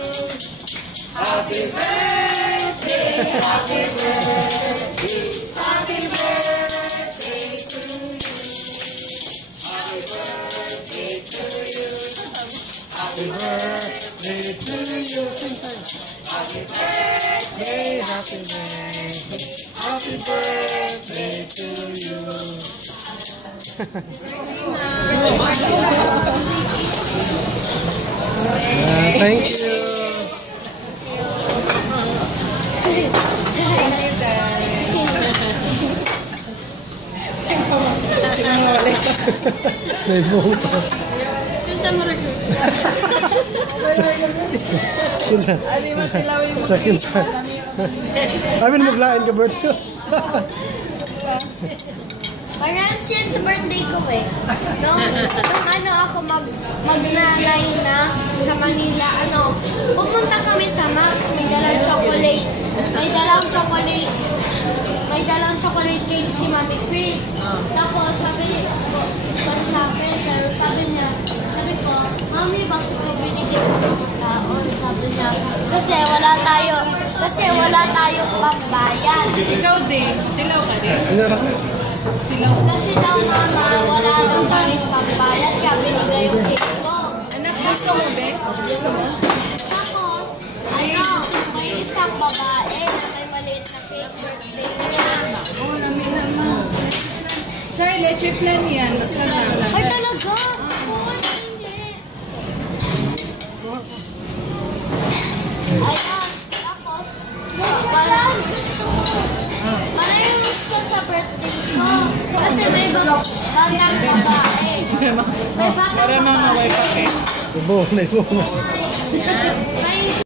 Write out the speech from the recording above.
Happy birthday, happy birthday, happy birthday to you. Happy birthday to you. Happy birthday to you. Happy birthday, happy birthday, happy birthday to you. Thank you. May buhos ako. Kinsa? Amin maglain ka birthday. Parehas yan sa birthday ko eh. Nung ano ako magnanay na sa Manila, pupunta kami sa Max, may dalang chocolate. May dalang chocolate cake si Mami Chris. Tapos sabi niya, Mami, bakit ko binigay sa mga taon? Sabi niya, kasi wala tayong pambayad. Ikaw din, tilaw ka din. Kasi daw mama, wala daw kaming pambayad, kaya binigay yung cake ko. Anak, gusto mo, Bek? Gusto mo? Tapos, may isang babae na may maliit na cake birthday niya. Oo, namin naman. Charlie, leche plan yan. Masarap. Ay, talaga? Oo, hindi. Ayun, tapos, para yung gusto sa birthday ko. Kasi may batang babae. May batang babae. May buhos. May